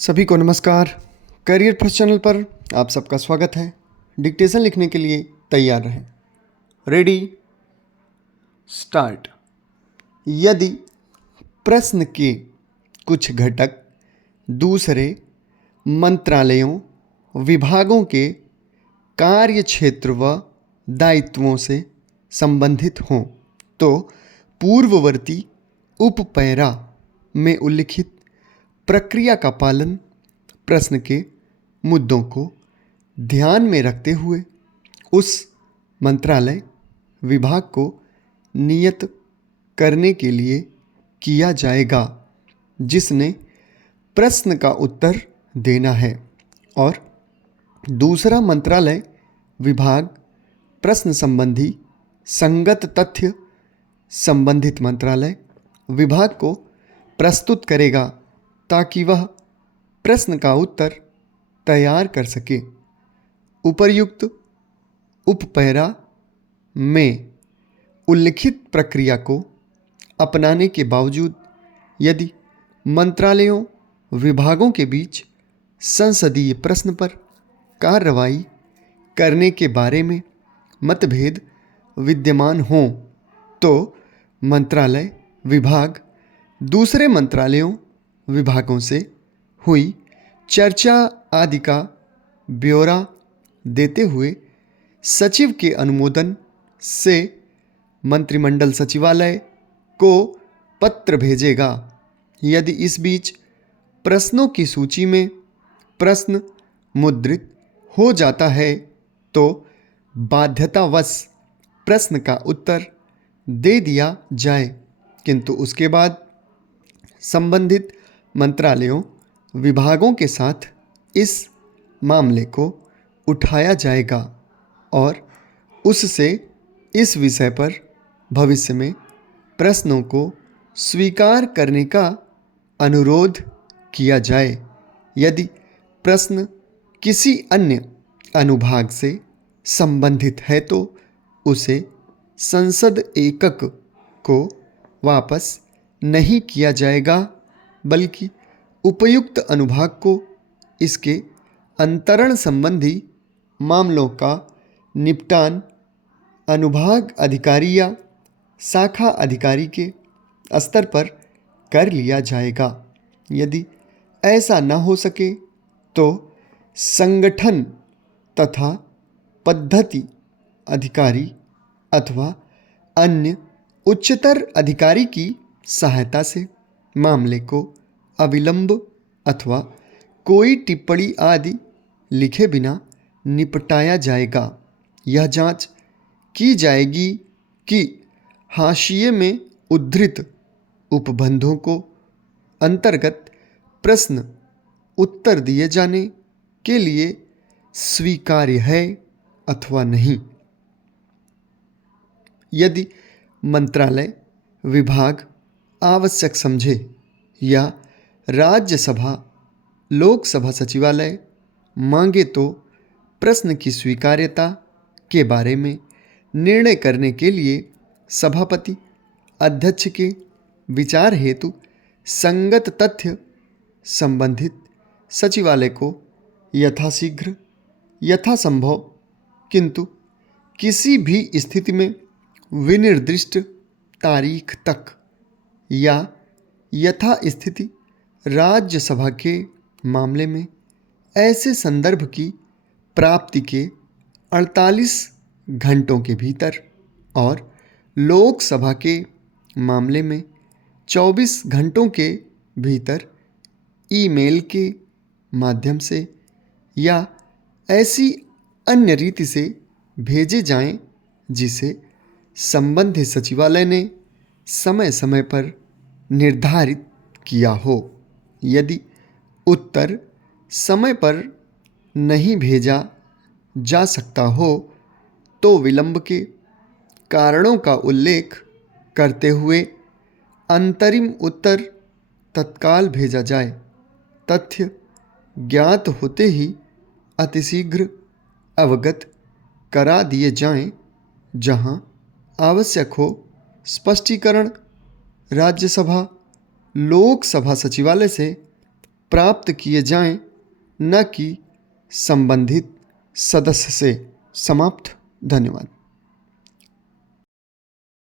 सभी को नमस्कार। करियर फर्स्ट चैनल पर आप सबका स्वागत है। डिक्टेशन लिखने के लिए तैयार रहें। Ready start. यदि प्रश्न के कुछ घटक दूसरे मंत्रालयों विभागों के कार्य क्षेत्र व दायित्वों से संबंधित हों तो पूर्ववर्ती उपपैरा में उल्लिखित प्रक्रिया का पालन प्रश्न के मुद्दों को ध्यान में रखते हुए उस मंत्रालय विभाग को नियत करने के लिए किया जाएगा जिसने प्रश्न का उत्तर देना है, और दूसरा मंत्रालय विभाग प्रश्न संबंधी संगत तथ्य संबंधित मंत्रालय विभाग को प्रस्तुत करेगा ताकि वह प्रश्न का उत्तर तैयार कर सके। उपर्युक्त उपपैरा में उल्लिखित प्रक्रिया को अपनाने के बावजूद यदि मंत्रालयों विभागों के बीच संसदीय प्रश्न पर कार्रवाई करने के बारे में मतभेद विद्यमान हों तो मंत्रालय विभाग दूसरे मंत्रालयों विभागों से हुई चर्चा आदि का ब्यौरा देते हुए सचिव के अनुमोदन से मंत्रिमंडल सचिवालय को पत्र भेजेगा। यदि इस बीच प्रश्नों की सूची में प्रश्न मुद्रित हो जाता है तो बाध्यतावश प्रश्न का उत्तर दे दिया जाए, किंतु उसके बाद संबंधित मंत्रालयों विभागों के साथ इस मामले को उठाया जाएगा और उससे इस विषय पर भविष्य में प्रश्नों को स्वीकार करने का अनुरोध किया जाए। यदि प्रश्न किसी अन्य अनुभाग से संबंधित है तो उसे संसद एकक को वापस नहीं किया जाएगा, बल्कि उपयुक्त अनुभाग को इसके अंतरण संबंधी मामलों का निपटान अनुभाग अधिकारी या शाखा अधिकारी के स्तर पर कर लिया जाएगा। यदि ऐसा न हो सके तो संगठन तथा पद्धति अधिकारी अथवा अन्य उच्चतर अधिकारी की सहायता से मामले को अविलंब अथवा कोई टिप्पणी आदि लिखे बिना निपटाया जाएगा। यह जांच की जाएगी कि हाशिए में उद्धृत उपबंधों को अंतर्गत प्रश्न उत्तर दिए जाने के लिए स्वीकार्य है अथवा नहीं। यदि मंत्रालय विभाग आवश्यक समझे या राज्यसभा लोकसभा सचिवालय मांगे तो प्रश्न की स्वीकार्यता के बारे में निर्णय करने के लिए सभापति अध्यक्ष के विचार हेतु संगत तथ्य संबंधित सचिवालय को यथाशीघ्र यथासंभव किंतु किसी भी स्थिति में विनिर्दिष्ट तारीख तक या यथास्थिति राज्यसभा के मामले में ऐसे संदर्भ की प्राप्ति के 48 घंटों के भीतर और लोकसभा के मामले में 24 घंटों के भीतर ईमेल के माध्यम से या ऐसी अन्य रीति से भेजे जाएं जिसे संबंधित सचिवालय ने समय समय पर निर्धारित किया हो। यदि उत्तर समय पर नहीं भेजा जा सकता हो तो विलंब के कारणों का उल्लेख करते हुए अंतरिम उत्तर तत्काल भेजा जाए। तथ्य ज्ञात होते ही अतिशीघ्र अवगत करा दिए जाएं। जहां आवश्यक हो स्पष्टीकरण राज्यसभा लोकसभा सचिवालय से प्राप्त किए जाएं, न कि संबंधित सदस्य से। समाप्त। धन्यवाद।